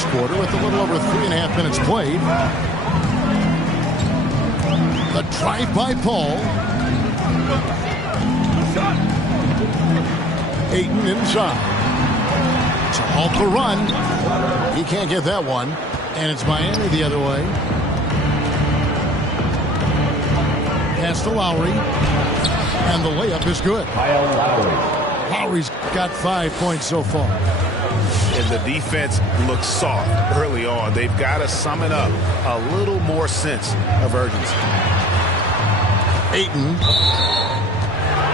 first quarter with a little over 3.5 minutes played. The drive by Paul. Ayton inside. To halt the run. He can't get that one. And it's Miami the other way. Pass to Lowry. And the layup is good. Lowry's got 5 points so far. And the defense looks soft early on. They've got to summon up a little more sense of urgency. Ayton.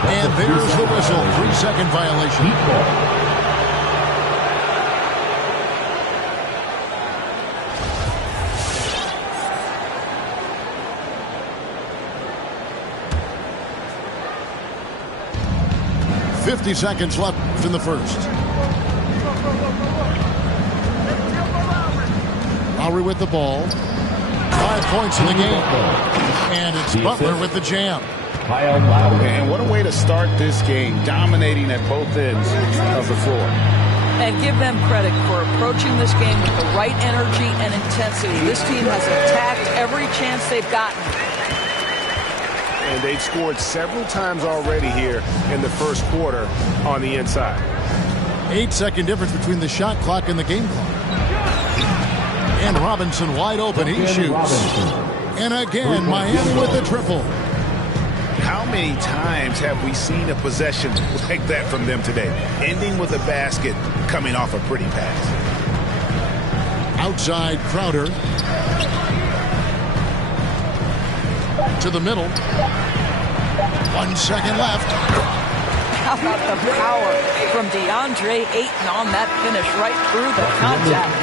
And there's the whistle. 3-second violation. 50 seconds left in the first. Lowry with the ball. 5 points in the game. And it's Butler with the jam. And what a way to start this game, dominating at both ends of the floor. And give them credit for approaching this game with the right energy and intensity. This team has attacked every chance they've gotten. And they've scored several times already here in the first quarter on the inside. 8-second difference between the shot clock and the game clock. And Robinson wide open. He shoots. And again, Miami with the triple. How many times have we seen a possession like that from them today? Ending with a basket, coming off a pretty pass. Outside Crowder. To the middle. 1 second left. How about the power from DeAndre Ayton on that finish right through the contact.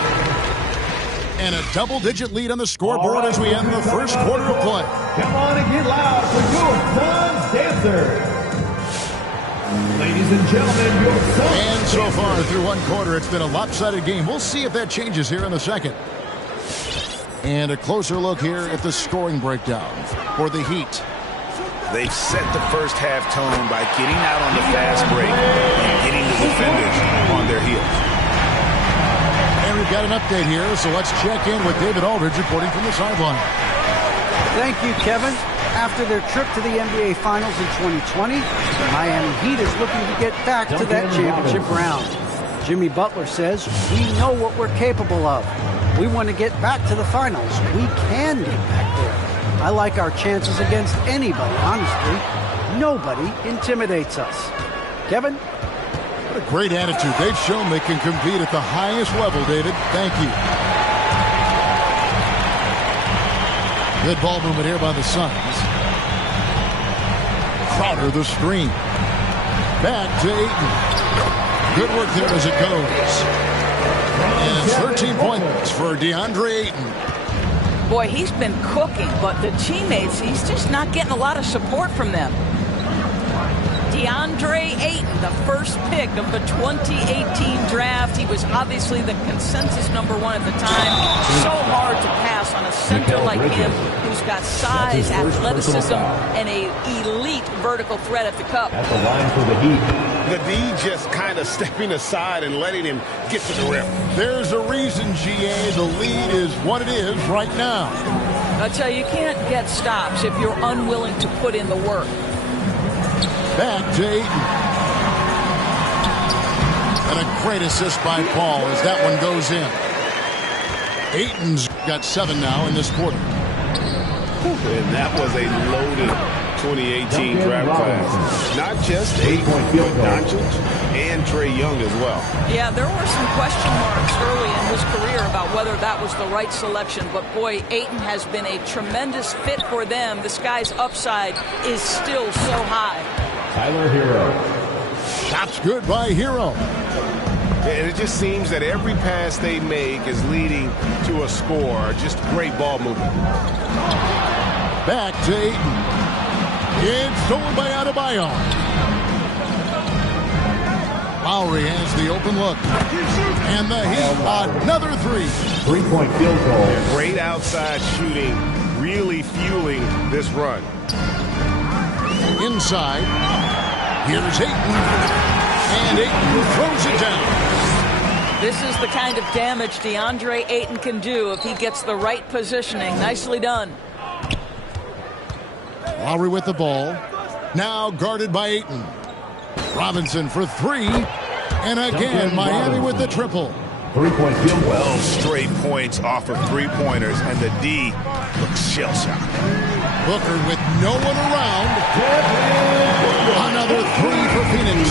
And a double-digit lead on the scoreboard as we end the first quarter of play. Come on and get loud for your Suns dancers. Ladies and gentlemen, your Suns. And so far through one quarter, it's been a lopsided game. We'll see if that changes here in the second. And a closer look here at the scoring breakdown for the Heat. They've set the first half tone by getting out on the fast break and getting the defenders on their heels. And we've got an update here, so let's check in with David Aldridge reporting from the sideline. Thank you, Kevin. After their trip to the NBA Finals in 2020, the Miami Heat is looking to get back to that championship round. Jimmy Butler says, "We know what we're capable of. We want to get back to the finals. We can get back there. I like our chances against anybody, honestly. Nobody intimidates us." Kevin? What a great attitude. They've shown they can compete at the highest level, David. Thank you. Good ball movement here by the Suns. Crowder the screen. Back to Ayton. Good work there as it goes. And it's 13 points for DeAndre Ayton. Boy, he's been cooking, but the teammates, he's just not getting a lot of support from them. DeAndre Ayton, the first pick of the 2018 draft. He was obviously the consensus #1 at the time. So hard to pass on a center like him who's got size, athleticism, and an elite vertical threat at the cup. At the line for the Heat. The D just kind of stepping aside and letting him get to the rim. There's a reason, GA, the lead is what it is right now. I tell you, you can't get stops if you're unwilling to put in the work. Back to Ayton. And a great assist by Paul as that one goes in. Ayton's got 7 now in this quarter. And that was a loaded 2018 draft class. Not just Ayton, but Doncic and Trae Young as well. Yeah, there were some question marks early in his career about whether that was the right selection. But, boy, Ayton has been a tremendous fit for them. This guy's upside is still so high. Tyler Hero. Shots good by Hero. And it just seems that every pass they make is leading to a score. Just great ball movement. Back to Ayton. It's stolen by Adebayo. Lowry has the open look. And the Heat, another 3. 3-point field goal. Great outside shooting, really fueling this run. Inside. Here's Ayton. And Ayton throws it down. This is the kind of damage DeAndre Ayton can do if he gets the right positioning. Nicely done. Lowry with the ball. Now guarded by Ayton. Robinson for three. And again, Miami with the triple. 3-point field goal. 12 straight points off of three-pointers, and the D looks shell-shocked. Booker with no one around. Another three for Phoenix.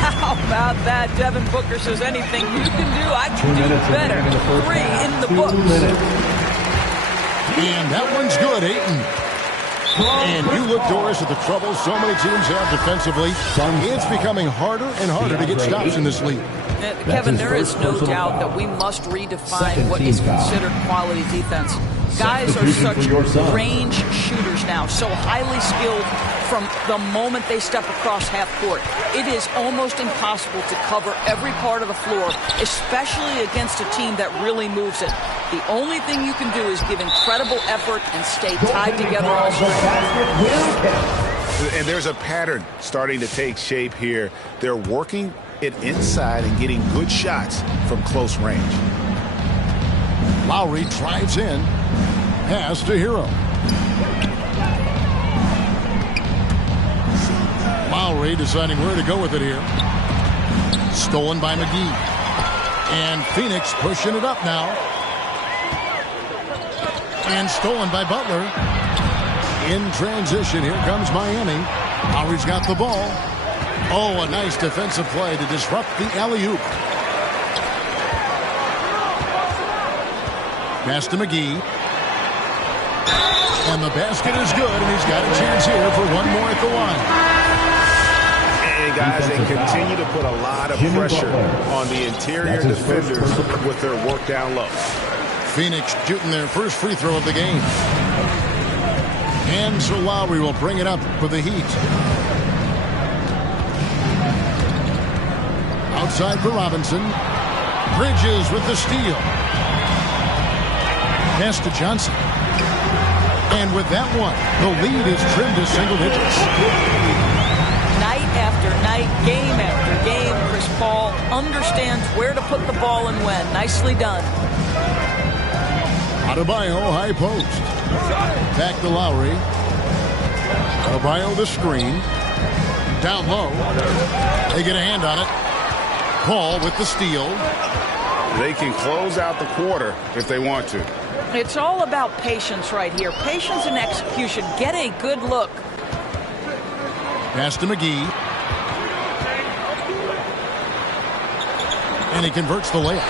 How about that? Devin Booker says anything you can do, I can do better. Three in the books. And that one's good, Ayton. And you look, Doris, at the trouble so many teams have defensively. It's becoming harder and harder to get stops in this league. Kevin, there is no doubt that we must redefine what is considered quality defense. Guys are such range shooters now, so highly skilled from the moment they step across half court. It is almost impossible to cover every part of the floor, especially against a team that really moves it. The only thing you can do is give incredible effort and stay tied together on a string. And there's a pattern starting to take shape here. They're working it inside and getting good shots from close range. Lowry drives in. Pass to Hero. Lowry deciding where to go with it here. Stolen by McGee. And Phoenix pushing it up now. And stolen by Butler. In transition, here comes Miami. Lowry's got the ball. Oh, a nice defensive play to disrupt the alley-oop. Pass to McGee. And the basket is good, and he's got a chance here for one more at the line. And guys, they continue to put a lot of pressure on the interior defenders with their work down low. Phoenix shooting their first free throw of the game. And so Lowry will bring it up for the Heat. Outside for Robinson. Bridges with the steal. Pass to Johnson. And with that one, the lead is trimmed to single digits. Night after night, game after game, Chris Paul understands where to put the ball and when. Nicely done. Adebayo, high post. Back to Lowry. Adebayo the screen. Down low. They get a hand on it. Paul with the steal. They can close out the quarter if they want to. It's all about patience right here. Patience and execution. Get a good look. Pass to McGee. And he converts the layup.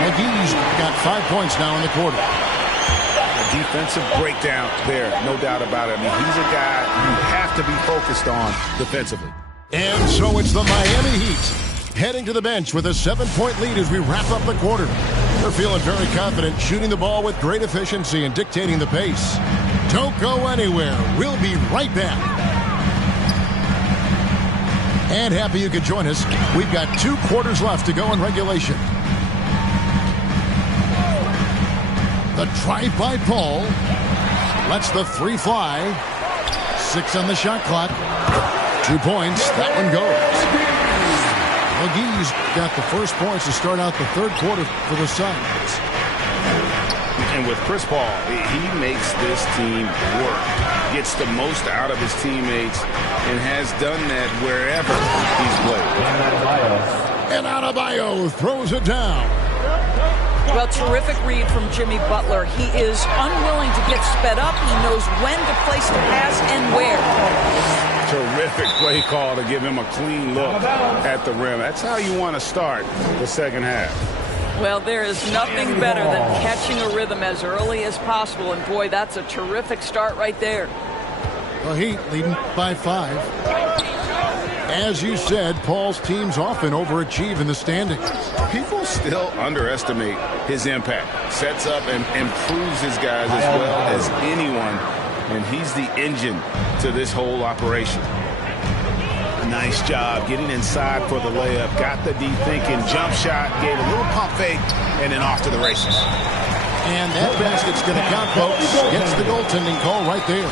McGee's got 5 points now in the quarter. A defensive breakdown there, no doubt about it. I mean, he's a guy you have to be focused on defensively. And so it's the Miami Heat heading to the bench with a 7-point lead as we wrap up the quarter. They're feeling very confident, shooting the ball with great efficiency and dictating the pace. Don't go anywhere. We'll be right back. And happy you could join us. We've got 2 quarters left to go in regulation. The drive by Paul. Lets the 3 fly. 6 on the shot clock. 2 points. That one goes. McGee's got the first points to start out the third quarter for the Suns. And with Chris Paul, he makes this team work, gets the most out of his teammates, and has done that wherever he's played. And Adebayo throws it down. Well, terrific read from Jimmy Butler. He is unwilling to get sped up. He knows when to place the pass and where. Terrific play call to give him a clean look at the rim. That's how you want to start the second half. Well, there is nothing better than catching a rhythm as early as possible. And, boy, that's a terrific start right there. The Heat leading by 5. As you said, Paul's teams often overachieve in the standings. People still underestimate his impact. Sets up and improves his guys as well as anyone. And he's the engine to this whole operation. Nice job getting inside for the layup. Got the D thinking. Jump shot. Gave a little pump fake. And then off to the races. And that basket's going to count, folks. Gets the goaltending call right there.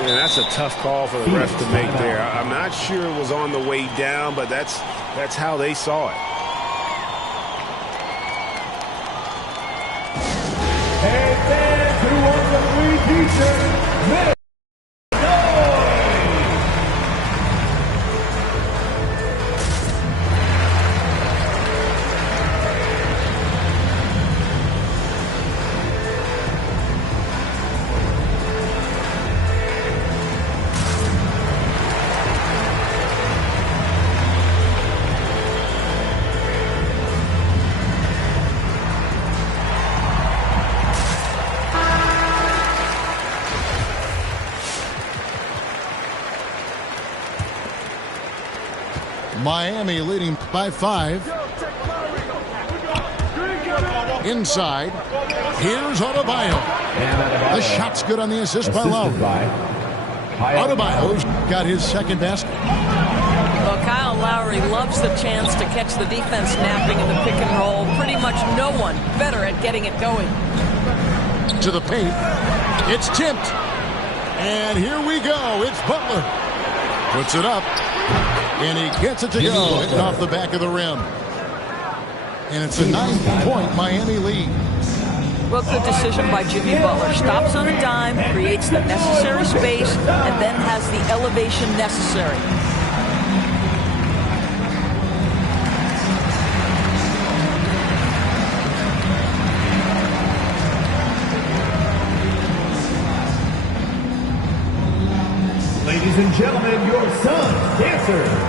And that's a tough call for the ref to make there. I'm not sure it was on the way down, but that's how they saw it. future, Miami leading by 5. Inside. Here's Adebayo. The shot's good on the assist by Lowry. Adebayo's got his second basket. Well, Kyle Lowry loves the chance to catch the defense napping in the pick and roll. Pretty much no one better at getting it going. To the paint. It's tipped. And here we go. It's Butler. Puts it up. And he gets it to go. Hitting off the back of the rim. And it's a 9-point Miami lead. Well, good decision by Jimmy Butler. Stops on a dime, creates the necessary space, and then has the elevation necessary. ladies and gentlemen, your son's dancer.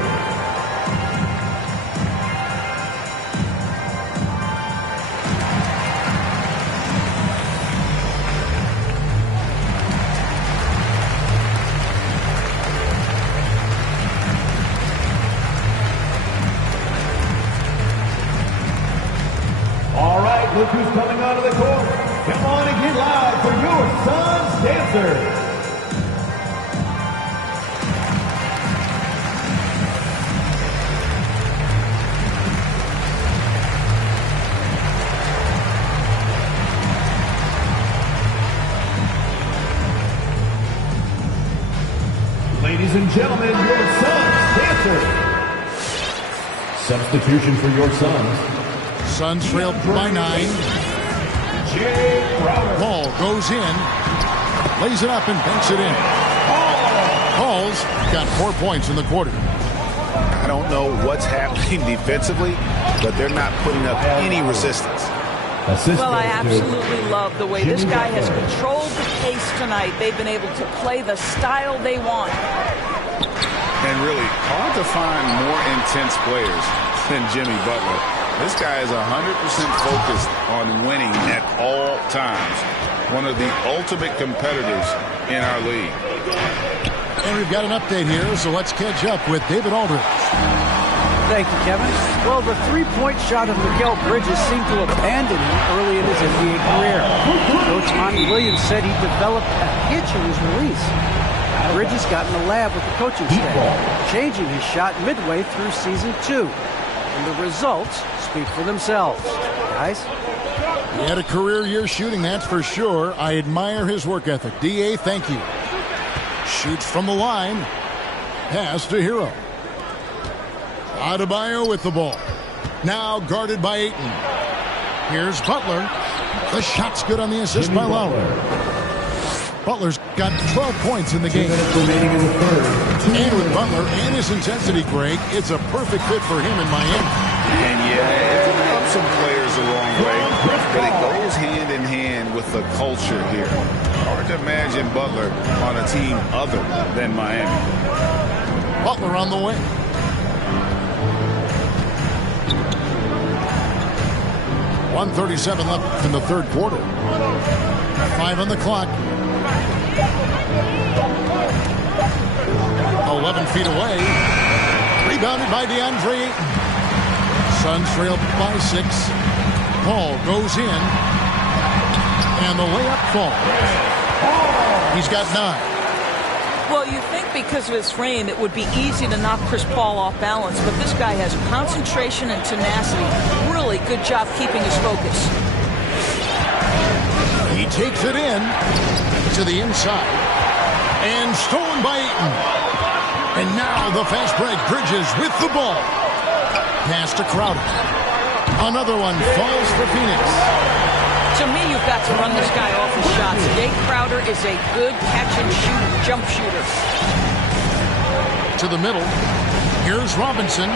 Look who's coming onto the court. Come on and get loud for your son's dancer. Ladies and gentlemen, your son's dancer. Substitution for your sons. Suns trailed by 9. Ball goes in, lays it up and banks it in. Paul's got 4 points in the quarter. I don't know what's happening defensively, but they're not putting up any resistance. Well, I absolutely love the way this guy has controlled the pace tonight. They've been able to play the style they want. And really, hard to find more intense players than Jimmy Butler. This guy is 100% focused on winning at all times. One of the ultimate competitors in our league. And we've got an update here, so let's catch up with David Aldridge. Thank you, Kevin. Well, the three-point shot of Mikal Bridges seemed to abandon him early in his NBA career. Coach Monty Williams said he developed a hitch in his release. Bridges got in the lab with the coaching staff, changing his shot midway through season 2. And the results speak for themselves. Guys? He had a career year shooting, that's for sure. I admire his work ethic. D.A., thank you. Shoots from the line. Pass to Hero. Adebayo with the ball. Now guarded by Ayton. Here's Butler. The shot's good on the assist by Lowry. Butler's got 12 points in the game. And with Butler and his intensity, Greg, it's a perfect fit for him in Miami. And yeah, it's up some players the wrong way, but it goes hand in hand with the culture here. Hard to imagine Butler on a team other than Miami. Butler on the wing. .137 left in the third quarter. 5 on the clock. 11 feet away. Rebounded by DeAndre Ayton. Suns trailed by 6. Paul goes in. And the layup falls. He's got 9. Well, you think because of his frame, it would be easy to knock Chris Paul off balance, but this guy has concentration and tenacity. Really good job keeping his focus. He takes it in to the inside. And stolen by Ayton. And now the fast break. Bridges with the ball. Pass to Crowder. Another one falls for Phoenix. To me, you've got to run this guy off his shots. Jake Crowder is a good catch-and-shoot jump shooter. To the middle. Here's Robinson.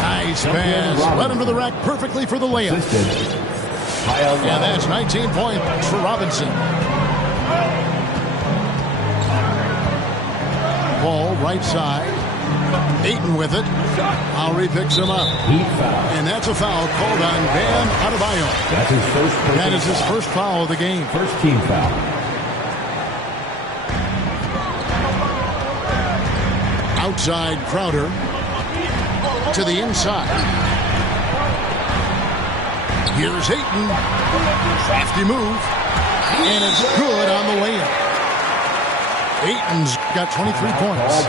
Nice pass. Led him to the rack perfectly for the layup. And that's 19 points for Robinson. Ball right side. Ayton with it. Lowry picks him up. And that's a foul called on Bam Adebayo. That is his first foul of the game. First team foul. Outside Crowder. To the inside. Here's Ayton. Crafty move. And it's good on the layup. Ayton's got 23 points.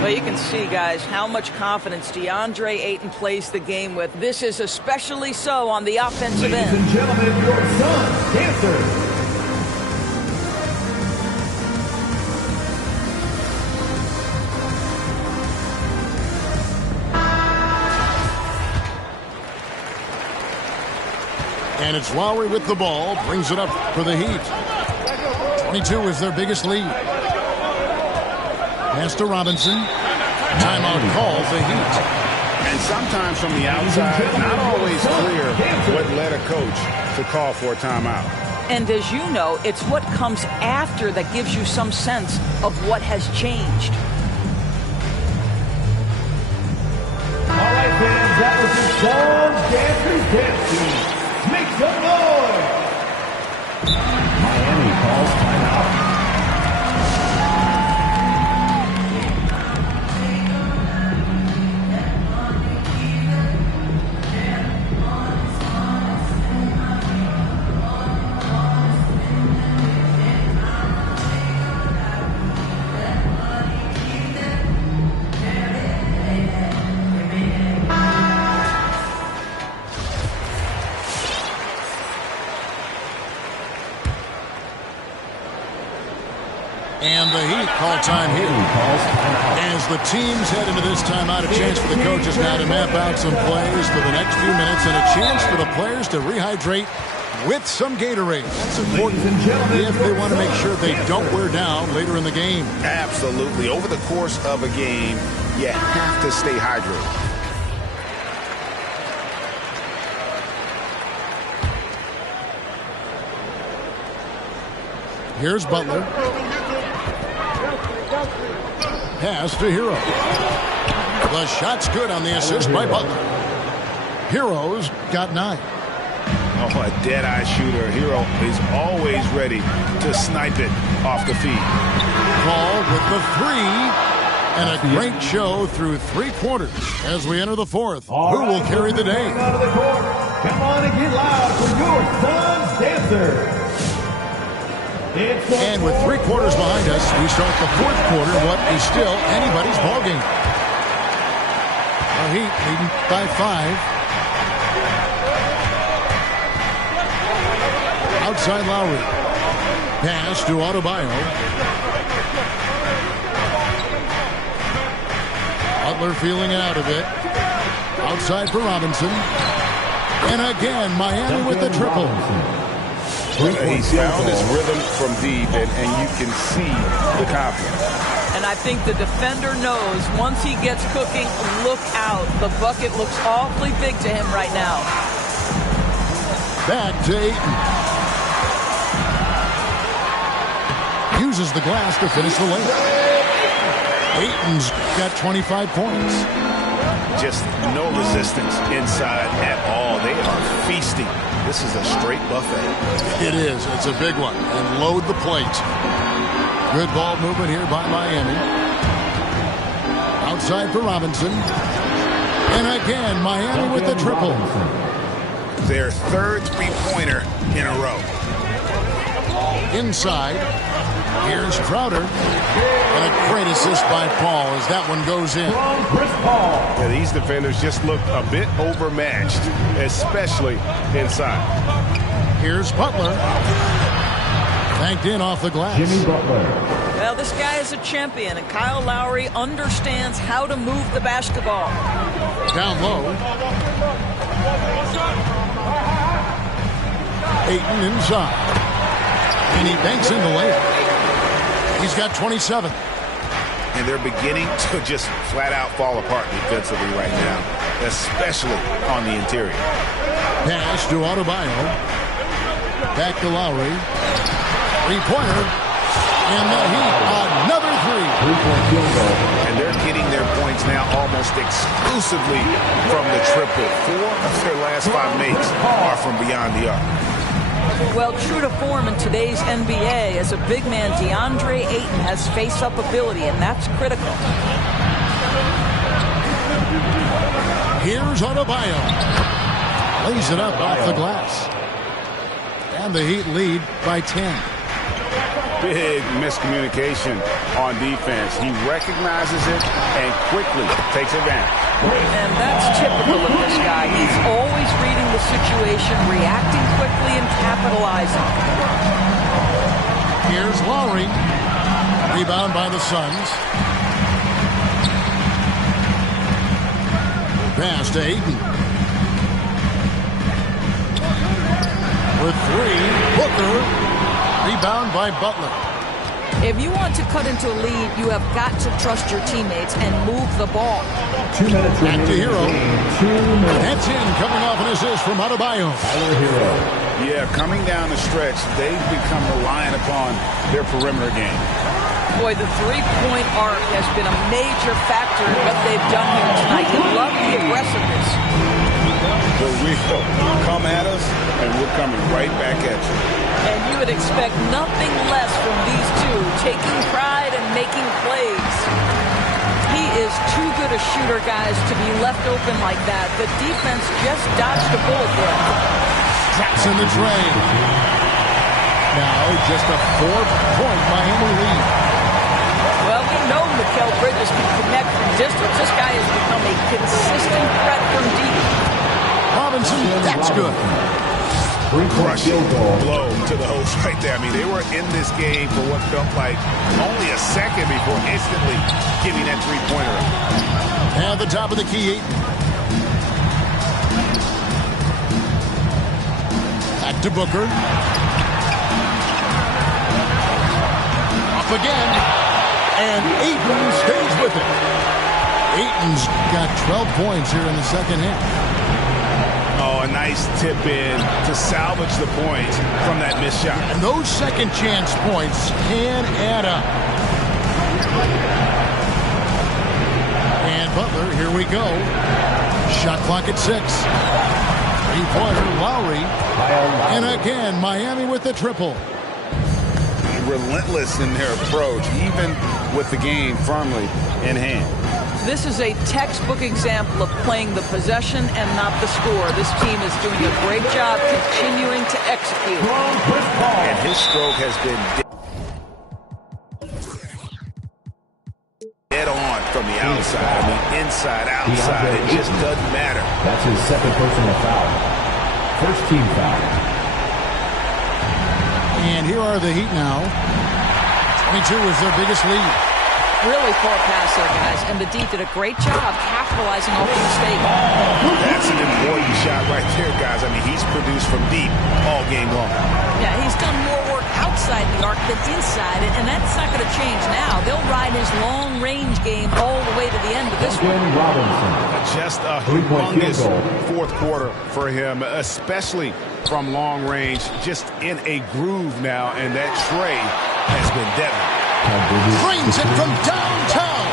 Well, you can see, guys, how much confidence DeAndre Ayton plays the game with. This is especially so on the offensive end. Ladies and gentlemen, your Suns dancers. And it's Lowry with the ball. Brings it up for the Heat. 22 is their biggest lead. Pass to Robinson. Timeout call the Heat. And sometimes from the outside, not always clear what led a coach to call for a timeout. And as you know, it's what comes after that gives you some sense of what has changed. All right, fans, that was the Suns dancers dancing. Make some noise. Miami calls timeout. And the Heat call time here. As the teams head into this timeout, a chance for the coaches now to map out some plays for the next few minutes and a chance for the players to rehydrate with some Gatorade. That's important if they want to make sure they don't wear down later in the game. Absolutely. Over the course of a game, you have to stay hydrated. Here's Butler. Pass to Hero. The shot's good on the assist by Butler. Hero's got 9. Oh, a dead-eye shooter. Hero is always ready to snipe it off the feet. Paul with the 3. And a great show through 3 quarters as we enter the 4th. Who will carry the day? Come on and get loud for your Suns dancers. And with 3 quarters behind us, we start the 4th quarter, what is still anybody's ballgame. The Heat leading by 5. Outside Lowry. Pass to Adebayo. Butler feeling out of it. Outside for Robinson. And again, Miami with the triple. He's found his rhythm from deep, and you can see the confidence. And I think the defender knows once he gets cooking, look out. The bucket looks awfully big to him right now. Back to Ayton. Uses the glass to finish the layup. Ayton's got 25 points. Just no resistance inside at all. They are feasting. This is a straight buffet. It is. It's a big one. And load the plate. Good ball movement here by Miami. Outside for Robinson. And again, Miami with the triple. Their 3rd three-pointer in a row. Inside. Here's Crowder. And a great assist by Paul as that one goes in. Yeah, these defenders just look a bit overmatched, especially inside. Here's Butler. Banked in off the glass. Jimmy Butler. Well, this guy is a champion, and Kyle Lowry understands how to move the basketball. Down low. Ayton inside. And he banks in the layup. He's got 27. And they're beginning to just flat out fall apart defensively right now, especially on the interior. Pass to Adebayo. Back to Lowry. Three-pointer. And the Heat, another three. And they're getting their points now almost exclusively from the triple. 4 of their last 5 makes are from beyond the arc. Well, true to form in today's NBA, as a big man, DeAndre Ayton has face-up ability, and that's critical. Here's Adebayo. Lays it up off the glass. And the Heat lead by 10. Big miscommunication on defense. He recognizes it and quickly takes advantage. And that's typical of this guy. He's always reading the situation, reacting quickly, and capitalizing. Here's Lowry. Rebound by the Suns. Pass to Ayton. With 3, Booker. Rebound by Butler. If you want to cut into a lead, you have got to trust your teammates and move the ball. 2 minutes Back to remaining. Hero. 2 minutes. That's in, coming off an assist from Adebayo. Hero. Yeah, coming down the stretch, they've become reliant upon their perimeter game. Boy, the three-point arc has been a major factor in what they've done here tonight. You love the aggressiveness. But we'll come at us, and we're coming right back at you. And you would expect nothing less from these two, taking pride and making plays. He is too good a shooter, guys, to be left open like that. The defense just dodged a bullet there. Traps in the tray. Now just a 4-point Miami lead. Well, we know Mikal Bridges can connect from distance. This guy has become a consistent threat from deep. Robinson, that's good. Crushing blow to the host right there. I mean, they were in this game for what felt like only a second before instantly giving that three-pointer up. And the top of the key, Ayton. Back to Booker. Up again. And Ayton stays with it. Ayton's got 12 points here in the second half. Oh, a nice tip in to salvage the points from that missed shot. And those second chance points can add up. And Butler, here we go. Shot clock at 6. Three-pointer, Lowry. And again, Miami with the triple. Relentless in their approach, even with the game firmly in hand. This is a textbook example of playing the possession and not the score. This team is doing a great job continuing to execute. And his stroke has been dead on from the outside. I mean, inside, outside, it just doesn't matter. That's his second personal foul. First team foul. And here are the Heat now. 22 is their biggest lead. Really far past there, guys, and the D did a great job capitalizing off the mistake. That's an important shot right there, guys. I mean, he's produced from deep all game long. Yeah, he's done more work outside the arc than inside it, and that's not going to change now. They'll ride his long-range game all the way to the end of this one. Just a humongous fourth quarter for him, especially from long range, just in a groove now, and that tray has been deadly. Brings it from downtown.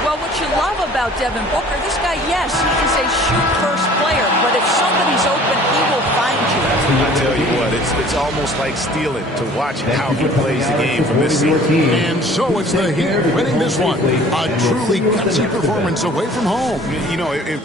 Well, what you love about Devin Booker, this guy, yes, he is a shoot-first player, but if somebody's open, he will find you. I tell you what, it's almost like stealing to watch how he plays the game from this season. And so it's the Heat winning this one. A truly gutsy performance away from home. You know, if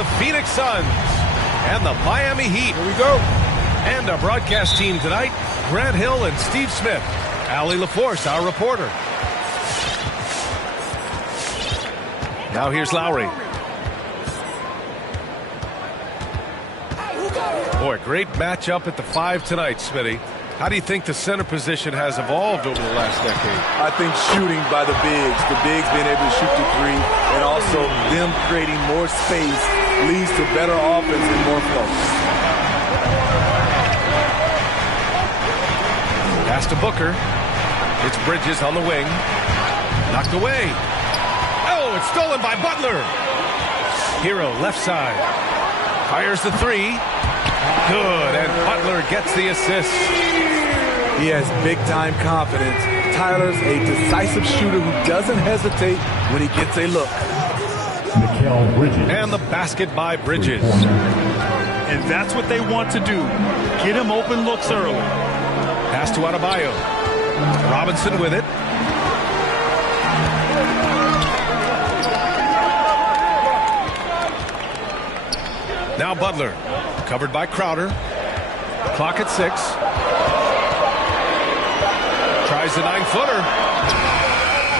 the Phoenix Suns and the Miami Heat. Here we go. And our broadcast team tonight, Grant Hill and Steve Smith. Allie LaForce, our reporter. Now here's Lowry. Boy, great matchup at the 5 tonight, Smitty. How do you think the center position has evolved over the last decade? I think shooting by the bigs being able to shoot the 3, and also them creating more space leads to better offense and more flow. Pass to Booker. It's Bridges on the wing. Knocked away. Oh, it's stolen by Butler. Hero left side. Fires the 3. Good, and Butler gets the assist. He has big-time confidence. Tyler's a decisive shooter who doesn't hesitate when he gets a look. And the basket by Bridges. And that's what they want to do. Get him open looks early. Pass to Adebayo. Robinson with it. Now Butler. Covered by Crowder. Clock at 6. Tries the 9-footer.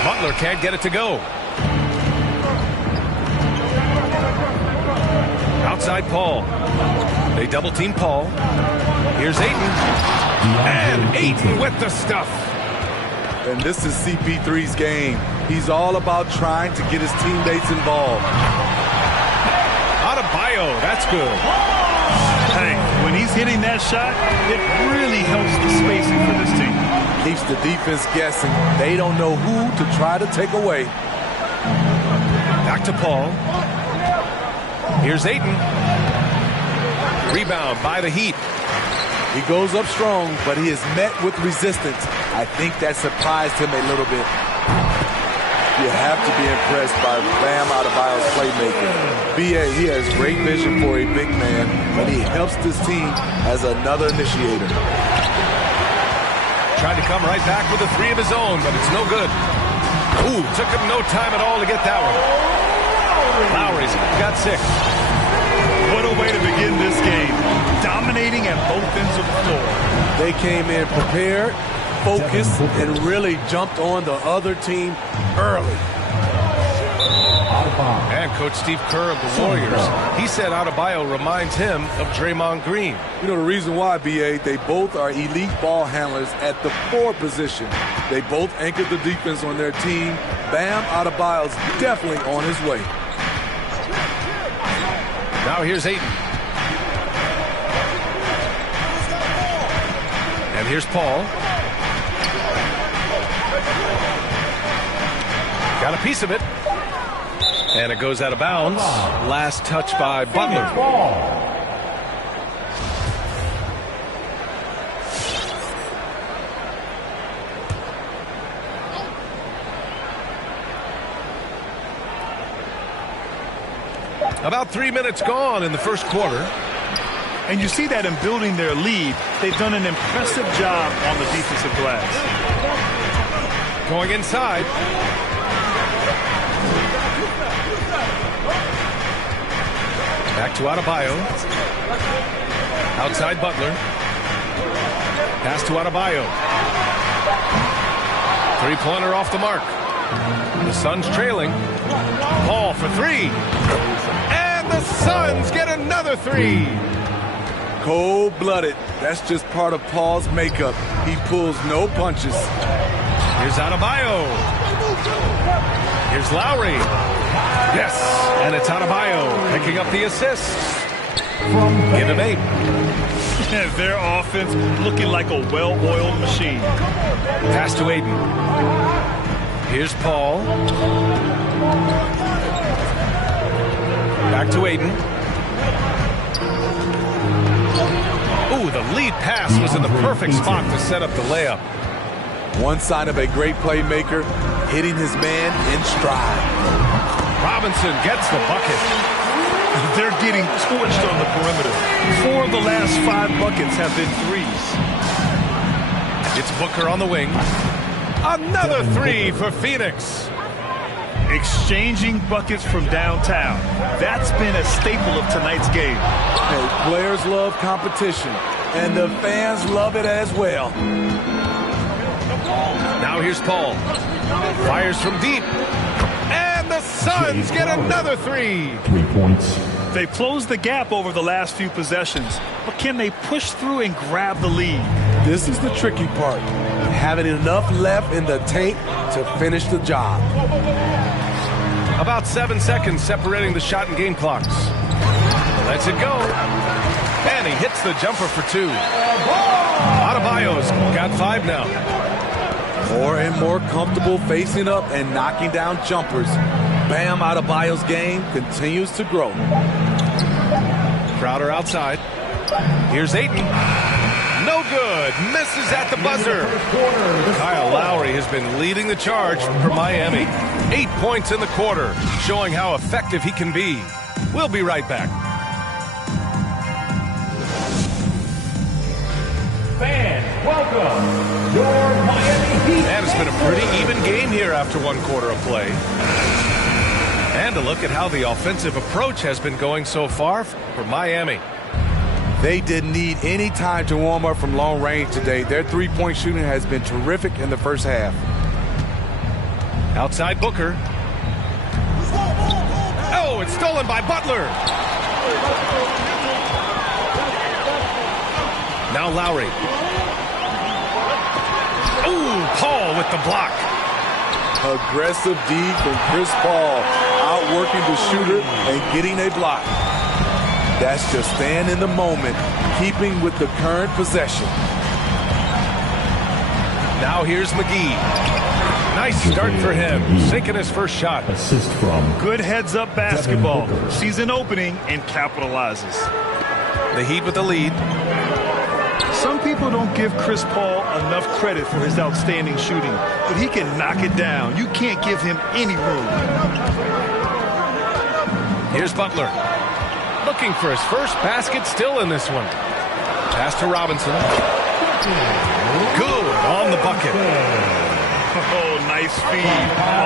Butler can't get it to go. Outside Paul. They double team Paul. Here's Ayton. And Ayton with the stuff. And this is CP3's game. He's all about trying to get his teammates involved. Adebayo, that's good. Hey, when he's hitting that shot, it really helps the spacing for this team. Keeps the defense guessing. They don't know who to try to take away. Back to Paul. Here's Ayton. Rebound by the Heat. He goes up strong, but he is met with resistance. I think that surprised him a little bit. You have to be impressed by Bam Adebayo's playmaking. B.A., he has great vision for a big man, and he helps this team as another initiator. Tried to come right back with a 3 of his own, but it's no good. Ooh, took him no time at all to get that one. Lowry's got 6. What a way to begin this game. Dominating at both ends of the floor. They came in prepared, focused, and really jumped on the other team early. And Coach Steve Kerr of the Warriors, he said Adebayo reminds him of Draymond Green. You know the reason why, B.A., they both are elite ball handlers at the 4 position. They both anchored the defense on their team. Bam Adebayo's definitely on his way. Now here's Ayton. And here's Paul. Got a piece of it. And it goes out of bounds. Last touch by Butler. About 3 minutes gone in the first quarter. And you see that in building their lead, they've done an impressive job on the defensive glass. Going inside. Back to Adebayo. Outside Butler. Pass to Adebayo. 3-pointer off the mark. The Suns trailing. Paul for 3. And the Suns get another 3. Cold-blooded. That's just part of Paul's makeup. He pulls no punches. Here's Adebayo. Here's Lowry. Yes, and it's Adebayo picking up the assist. Give him 8. Their offense looking like a well-oiled machine. Pass to Ayton. Here's Paul. Back to Ayton. Ooh, the lead pass was in the perfect spot to set up the layup. One sign of a great playmaker, hitting his man in stride. Robinson gets the bucket. They're getting torched on the perimeter. 4 of the last 5 buckets have been 3s. It's Booker on the wing. Another 3 for Phoenix. Exchanging buckets from downtown. That's been a staple of tonight's game. Hey, players love competition, and the fans love it as well. Now here's Paul. Fires from deep. And the Suns get another three. 3 points. They've closed the gap over the last few possessions, but can they push through and grab the lead? This is the tricky part. Having enough left in the tank to finish the job. About 7 seconds separating the shot and game clocks. Lets it go. And he hits the jumper for 2. Adebayo's got 5 now. More and more comfortable facing up and knocking down jumpers. Bam Adebayo's game continues to grow. Crowder outside. Here's Ayton. No good. Misses at the buzzer. Kyle Lowry has been leading the charge for Miami. 8 points in the quarter, showing how effective he can be. We'll be right back. Fans, welcome your Miami Heat. And it's been a pretty even game here after 1 quarter of play. And a look at how the offensive approach has been going so far for Miami. They didn't need any time to warm up from long range today. Their three-point shooting has been terrific in the first half. Outside Booker. Oh, it's stolen by Butler. Now Lowry. Ooh, Paul with the block. Aggressive D from Chris Paul, outworking the shooter and getting a block. That's just staying in the moment, keeping with the current possession. Now here's McGee. Nice start for him, sinking his first shot. Assist from Good heads-up basketball. Sees an opening and capitalizes. The Heat with the lead. Some people don't give Chris Paul enough credit for his outstanding shooting, but he can knock it down. You can't give him any room. Here's Butler. Looking for his first basket, still in this one. Pass to Robinson. Good on the bucket. Oh, nice feed.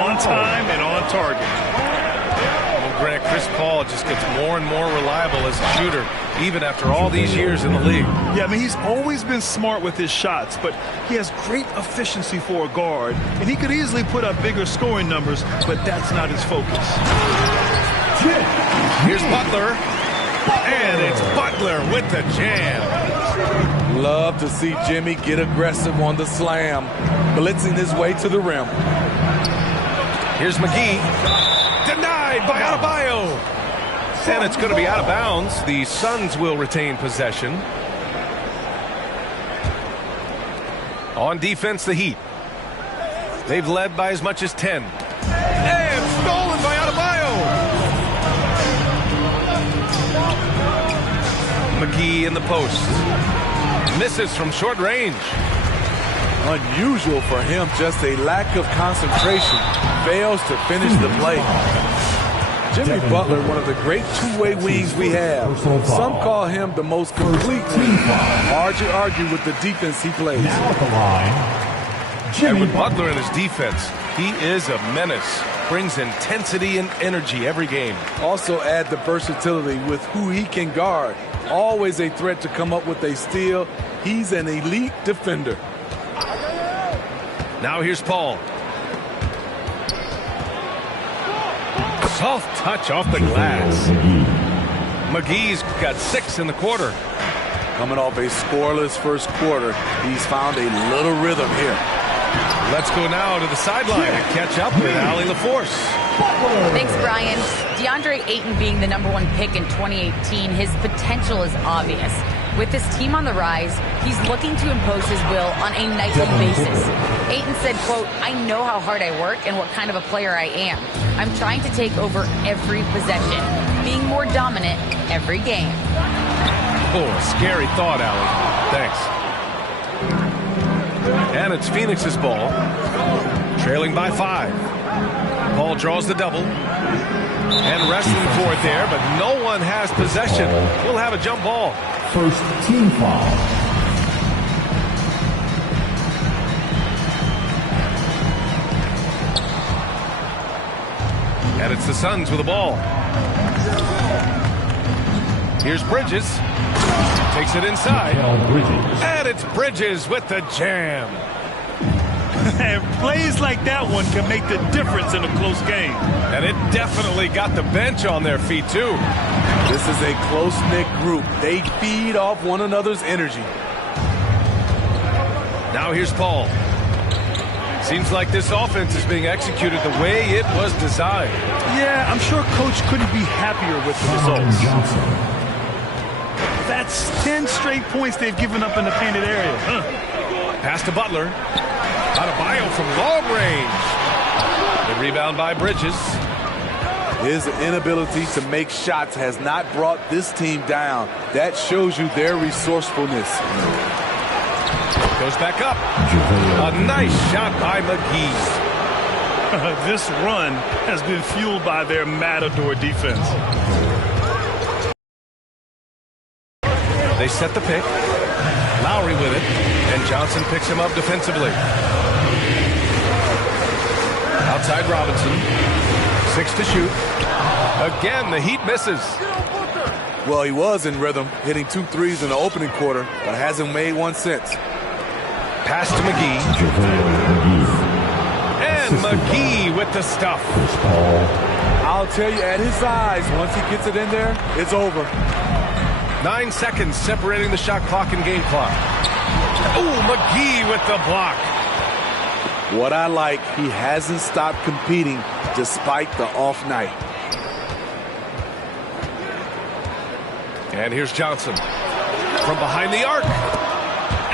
On time and on target. Well, Grant, Chris Paul just gets more and more reliable as a shooter, even after all these years in the league. Yeah, I mean, he's always been smart with his shots, but he has great efficiency for a guard, and he could easily put up bigger scoring numbers, but that's not his focus. Here's Butler. And it's Butler with the jam. Love to see Jimmy get aggressive on the slam, blitzing his way to the rim. Here's McGee. Denied by Adebayo. And it's going to be out of bounds. The Suns will retain possession. On defense, the Heat. They've led by as much as 10. And stolen by Adebayo. McGee in the post. Misses from short range. Unusual for him, just a lack of concentration. Fails to finish the play. Jimmy Butler, one of the great two-way wings we have. Some call him the most complete wing. Hard to argue with the defense he plays. now at the line. And with Butler in his defense, he is a menace. Brings intensity and energy every game. Also add the versatility with who he can guard. Always a threat to come up with a steal. He's an elite defender. Now here's Paul. Soft touch off the glass. McGee's got 6 in the quarter. Coming off a scoreless first quarter, he's found a little rhythm here. Let's go now to the sideline and catch up with Allie LaForce. Thanks, Brian. DeAndre Ayton being the #1 pick in 2018, his potential is obvious. With his team on the rise, he's looking to impose his will on a nightly basis. Ayton said, quote, "I know how hard I work and what kind of a player I am. I'm trying to take over every possession, being more dominant every game." Oh, a scary thought, Allie. Thanks. And it's Phoenix's ball. Trailing by 5. Paul draws the double. And wrestling for it there, but no one has possession. We'll have a jump ball. First team foul. It's the Suns with the ball. Here's Bridges. Takes it inside. And it's Bridges with the jam. And plays like that one can make the difference in a close game. And it definitely got the bench on their feet, too. This is a close-knit group. They feed off one another's energy. Now here's Paul. Seems like this offense is being executed the way it was designed. Yeah, I'm sure Coach couldn't be happier with the results. That's 10 straight points they've given up in the painted area. Pass to Butler. Adebayo from long range. The rebound by Bridges. His inability to make shots has not brought this team down. That shows you their resourcefulness. Goes back up. A nice shot by McGee. This run has been fueled by their Matador defense. They set the pick. Lowry with it. And Johnson picks him up defensively. Outside Robinson. 6 to shoot. Again, the Heat misses. Well, he was in rhythm, hitting 2 threes in the opening quarter, but hasn't made one since. Pass to McGee. And McGee with the stuff. I'll tell you, at his size, once he gets it in there, it's over. 9 seconds separating the shot clock and game clock. Oh, McGee with the block. What I like, he hasn't stopped competing despite the off night. And here's Johnson from behind the arc.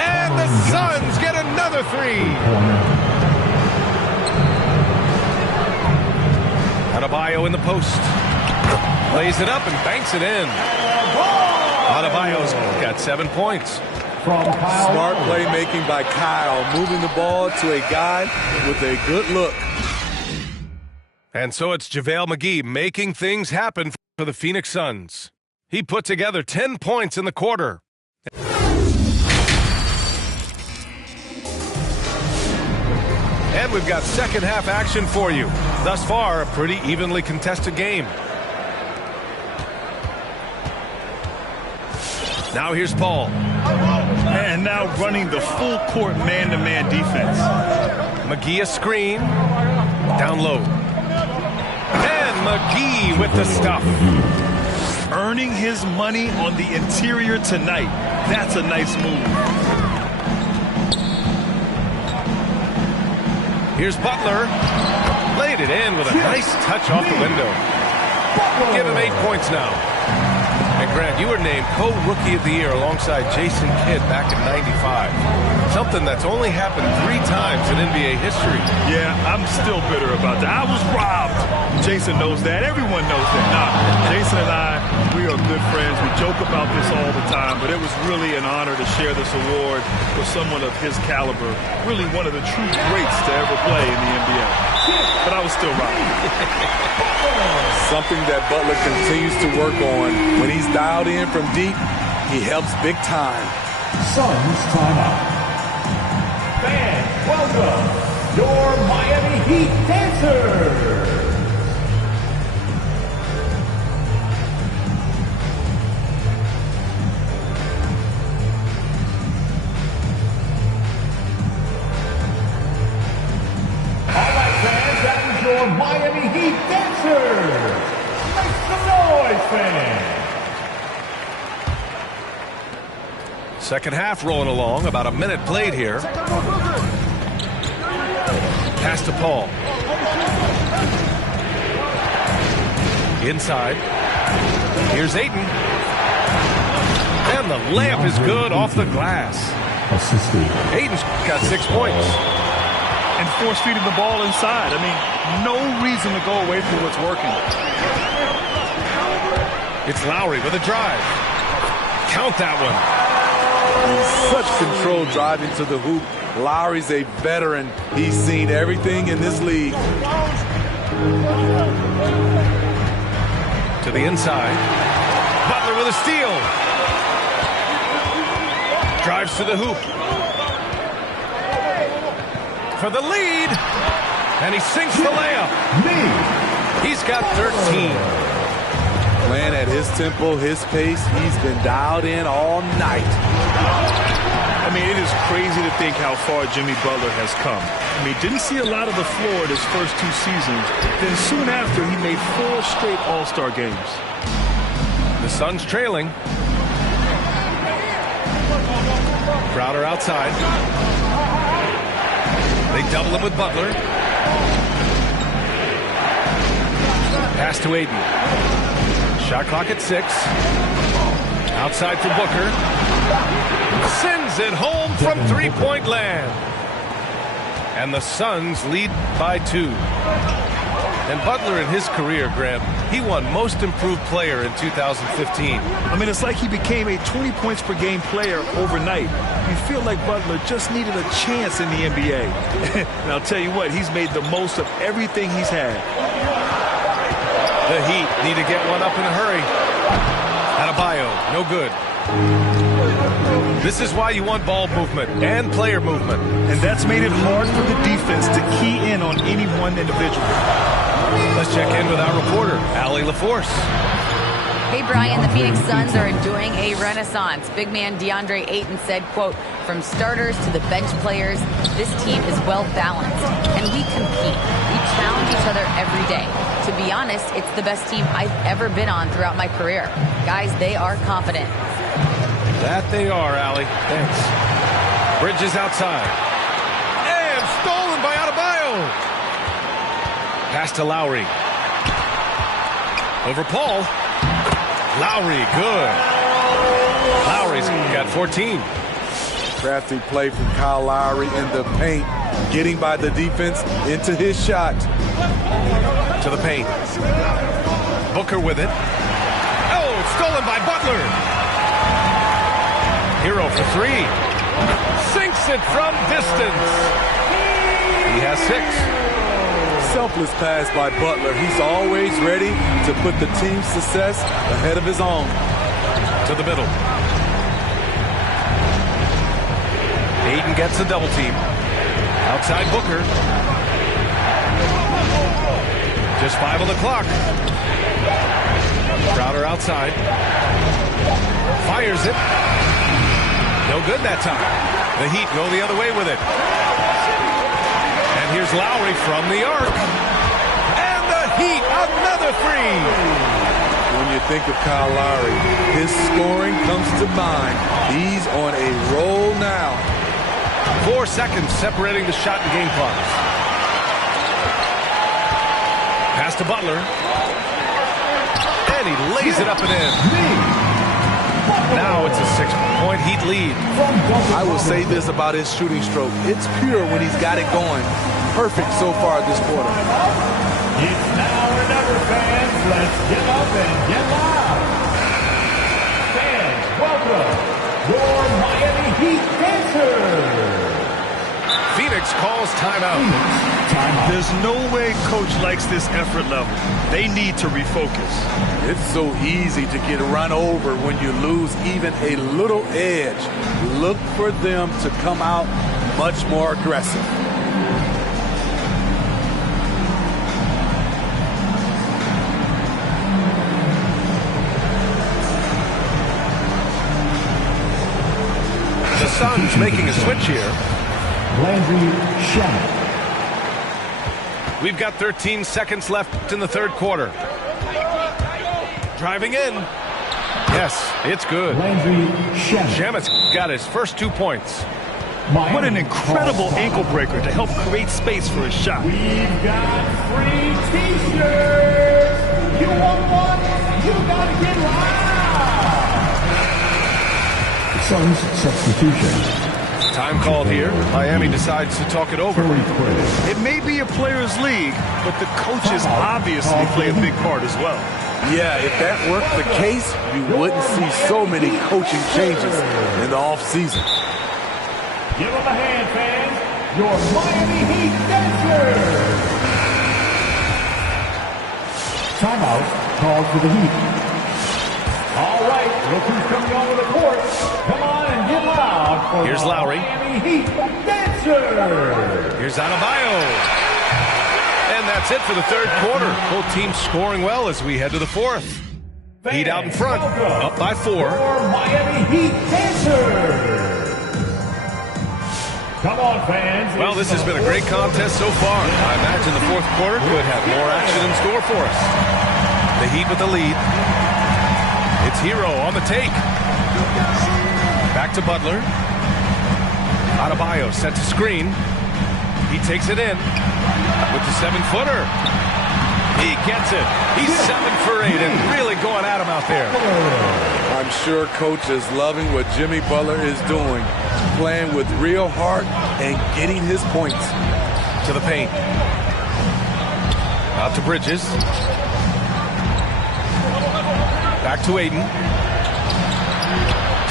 And the Suns get another 3. Adebayo in the post. Lays it up and banks it in. Adebayo's got 7 points. Smart playmaking by Kyle, moving the ball to a guy with a good look. And so it's JaVale McGee making things happen for the Phoenix Suns. He put together 10 points in the quarter. And we've got second half action for you. Thus far, a pretty evenly contested game. Now here's Paul. And now running the full court man-to-man defense. McGee a screen. Down low. And McGee with the stuff. Earning his money on the interior tonight. That's a nice move. Here's Butler. Laid it in with a nice touch off the window. Give him 8 points now. And Grant, you were named co-rookie of the year alongside Jason Kidd back in '95. Something that's only happened 3 times in NBA history. Yeah, I'm still bitter about that. I was robbed. Jason knows that. Everyone knows that. Nah, Jason and I, we are good friends. We joke about this all the time, but it was really an honor to share this award with someone of his caliber. Really one of the true greats to ever play in the NBA. But I was still robbed. Something that Butler continues to work on. When he's dialed in from deep, he helps big time. Suns timeout. Fans, welcome your Miami Heat dancers. All right, fans, that is your Miami Heat dancers. Make some noise, fans. Second half rolling along. About a minute played here. Pass to Paul. Inside. Here's Ayton. And the layup is good off the glass. Ayton's got 6 points. And force feeding the ball inside. I mean, no reason to go away from what's working. It's Lowry with a drive. Count that one. Such control driving to the hoop. Lowry's a veteran. He's seen everything in this league. To the inside. Butler with a steal. Drives to the hoop. For the lead. And he sinks the layup. He's got 13. Playing at his tempo, his pace. He's been dialed in all night. I mean, it is crazy to think how far Jimmy Butler has come. I mean, didn't see a lot of the floor in his first 2 seasons. Then soon after, he made 4 straight All-Star games. The Suns trailing. Crowder outside. They double him with Butler. Pass to Aiden. Shot clock at 6. Outside for Booker. Sends it home from three-point land. And the Suns lead by 2. And Butler in his career, Graham, he won Most Improved Player in 2015. I mean, it's like he became a 20 points per game player overnight. You feel like Butler just needed a chance in the NBA. And I'll tell you what, he's made the most of everything he's had. The Heat need to get one up in a hurry. Adebayo, no good. This is why you want ball movement and player movement. And that's made it hard for the defense to key in on any one individual. Let's check in with our reporter, Allie LaForce. Hey, Brian, the Phoenix Suns are enjoying a renaissance. Big man DeAndre Ayton said, quote, "From starters to the bench players, this team is well balanced, and we compete. We challenge each other every day. To be honest, it's the best team I've ever been on throughout my career. Guys, they are confident." That they are, Allie. Thanks. Bridges outside. And stolen by Adebayo. Pass to Lowry. Over Paul. Lowry, good. Lowry's got 14. Crafty play from Kyle Lowry in the paint, getting by the defense into his shot. To the paint. Booker with it. Oh, it's stolen by Butler. Hero for 3. Sinks it from distance. He has 6. Selfless pass by Butler. He's always ready to put the team's success ahead of his own. To the middle. Aiden gets a double team. Outside Booker. Just 5 on the clock. Crowder outside. Fires it. No good that time. The Heat go the other way with it. And here's Lowry from the arc. And the Heat, another 3. When you think of Kyle Lowry, his scoring comes to mind. He's on a roll now. 4 seconds separating the shot and game clocks. Pass to Butler. And he lays it up and in. Now it's a 6-point Heat lead. I will say this about his shooting stroke. It's pure when he's got it going. Perfect so far this quarter. It's now or never, fans. Let's get up and get loud. Fans, welcome your Miami Heat dancers. Phoenix calls timeout. There's no way coach likes this effort level. They need to refocus. It's so easy to get run over when you lose even a little edge. Look for them to come out much more aggressive. The Suns making a switch here. Landry Shamet. We've got 13 seconds left in the third quarter. Driving in. Yes, it's good. Landry Shamet. Shamet's got his first 2 points. What an incredible ankle breaker to help create space for his shot. We've got free t-shirts. You want one? You gotta get loud. Suns substitution. Time called here. Miami decides to talk it over. It may be a players' league, but the coaches obviously play a big part as well. Yeah, if that weren't the case, you wouldn't see so many coaching changes in the offseason. Give them a hand, fans. Your Miami Heat dancers. Timeout called for the Heat. All right, look who's coming onto the court. Come on and get loud for Here's the Lowry. Miami Heat dancers. Here's Adebayo. And that's it for the third quarter. Both teams scoring well as we head to the fourth. Heat out in front, up by 4. Miami Heat Pacers. Come on, fans. Well, this has been a great contest so far. I imagine the fourth quarter could have more action in store for us. The Heat with the lead. It's Hero on the take. Back to Butler. Adebayo sets a screen. He takes it in with the 7-footer. He gets it. He's 7 for 8 and really going at him out there. I'm sure Coach is loving what Jimmy Butler is doing, playing with real heart and getting his points. To the paint. Out to Bridges. Back to Aiden.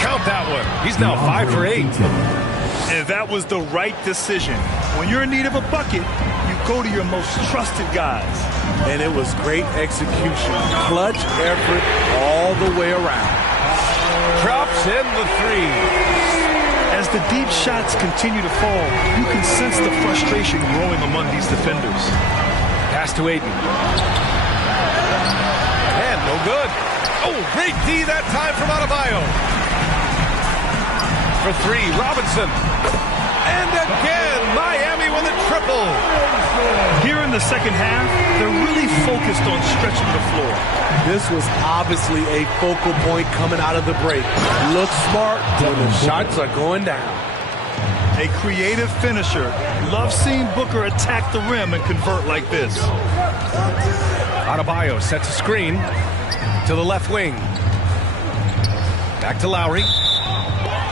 Count that one. He's now 5 for 8. And that was the right decision. When you're in need of a bucket, you go to your most trusted guys. And it was great execution. Clutch effort all the way around. Drops in the 3. As the deep shots continue to fall, you can sense the frustration growing among these defenders. Pass to Aiden. And no good. Oh, great D that time from Adebayo. For 3, Robinson. And again, Miami with a triple. Here in the second half, they're really focused on stretching the floor. This was obviously a focal point coming out of the break. Look smart when the shots are going down. A creative finisher. Love seeing Booker attack the rim and convert like this. Adebayo sets a screen to the left wing. Back to Lowry.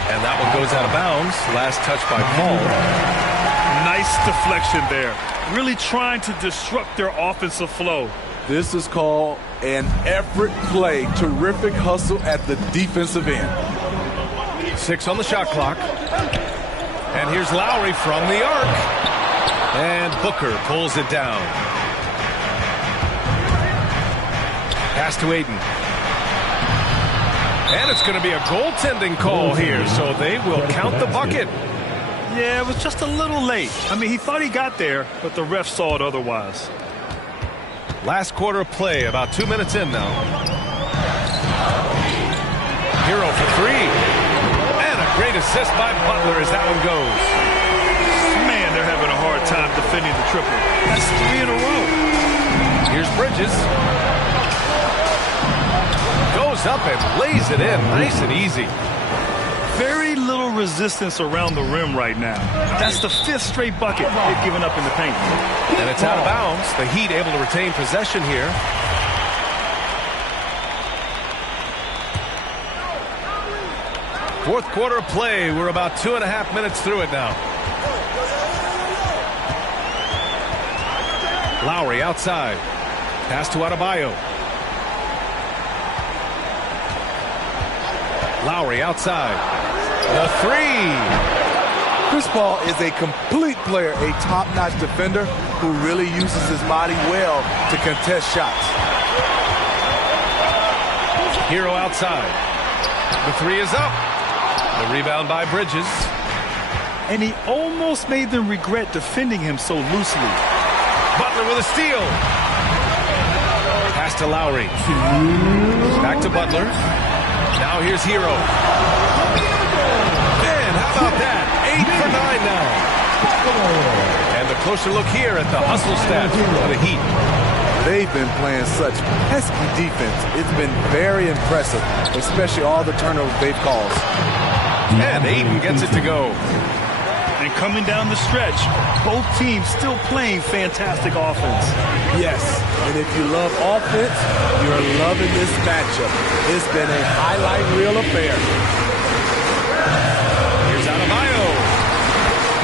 And that one goes out of bounds. Last touch by Paul. Nice deflection there. Really trying to disrupt their offensive flow. This is called an effort play. Terrific hustle at the defensive end. 6 on the shot clock. And here's Lowry from the arc. And Booker pulls it down. Pass to Aiden. And it's going to be a goaltending call here, so they will count the bucket. Yeah, it was just a little late. I mean, he thought he got there, but the ref saw it otherwise. Last quarter of play, about 2 minutes in now. Hero for 3. And a great assist by Butler as that one goes. Man, they're having a hard time defending the triple. That's 3 in a row. Here's Bridges. Goes up and lays it in nice and easy. Very little resistance around the rim right now. That's the 5th straight bucket they've given up in the paint. And it's out of bounds. The Heat able to retain possession here. Fourth quarter of play. We're about 2.5 minutes through it now. Lowry outside. Pass to Adebayo. Lowry outside. The 3. Chris Paul is a complete player, a top-notch defender who really uses his body well to contest shots. Hero outside. The 3 is up. The rebound by Bridges. And he almost made them regret defending him so loosely. Butler with a steal. Pass to Lowry. Back to Butler. Now here's Hero. And how about that? 8 for 9 now. And a closer look here at the hustle stats for the Heat. They've been playing such pesky defense. It's been very impressive, especially all the turnovers they've caused. And Aiden gets it to go. And coming down the stretch, both teams still playing fantastic offense. Yes, and if you love offense, you're loving this matchup. It's been a highlight reel affair. Here's Adebayo.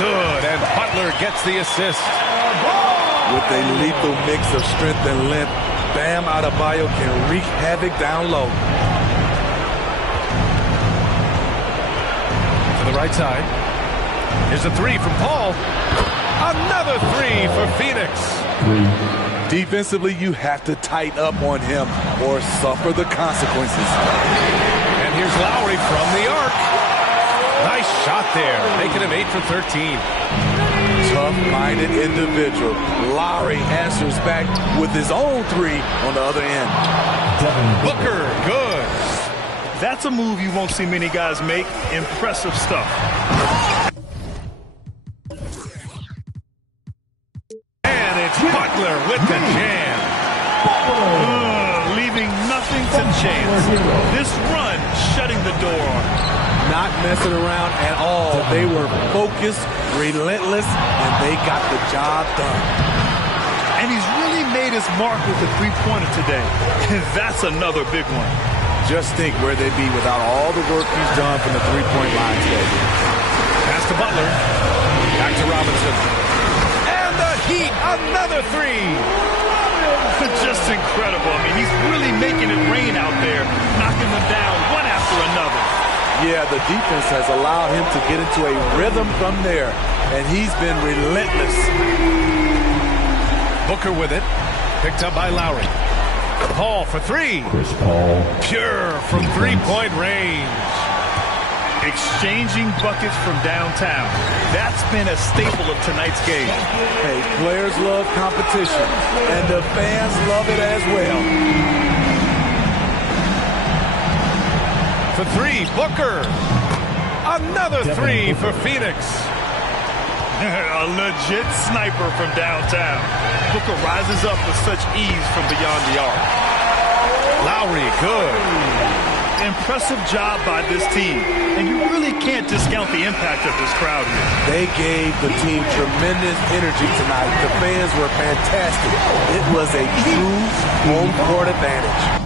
Good, and Butler gets the assist. With a lethal mix of strength and length, Bam Adebayo can wreak havoc down low. To the right side. Here's a 3 from Paul. Another 3 for Phoenix. Defensively, you have to tighten up on him or suffer the consequences. And here's Lowry from the arc. Nice shot there, making him 8 for 13. Tough-minded individual. Lowry answers back with his own 3 on the other end. Booker, good. That's a move you won't see many guys make. Impressive stuff. And it's Butler with the jam. Leaving nothing to chance. This run shutting the door on him. Not messing around at all. They were focused, relentless, and they got the job done. And he's really made his mark with the three-pointer today. And that's another big one. Just think where they'd be without all the work he's done from the three-point line today. Pass to Butler. Back to Robinson. And the Heat, another 3. Just incredible. I mean, he's really making it rain out there, knocking them down one after another. Yeah, the defense has allowed him to get into a rhythm from there, and he's been relentless. Booker with it. Picked up by Lowry. Paul for 3. Chris Paul. Pure from three-point range. Exchanging buckets from downtown. That's been a staple of tonight's game. Hey, players love competition, and the fans love it as well. For 3, Booker. Another 3 for Phoenix. A legit sniper from downtown. Booker rises up with such ease from beyond the arc. Lowry, good. Impressive job by this team. And you really can't discount the impact of this crowd here. They gave the team tremendous energy tonight. The fans were fantastic. It was a true home court advantage.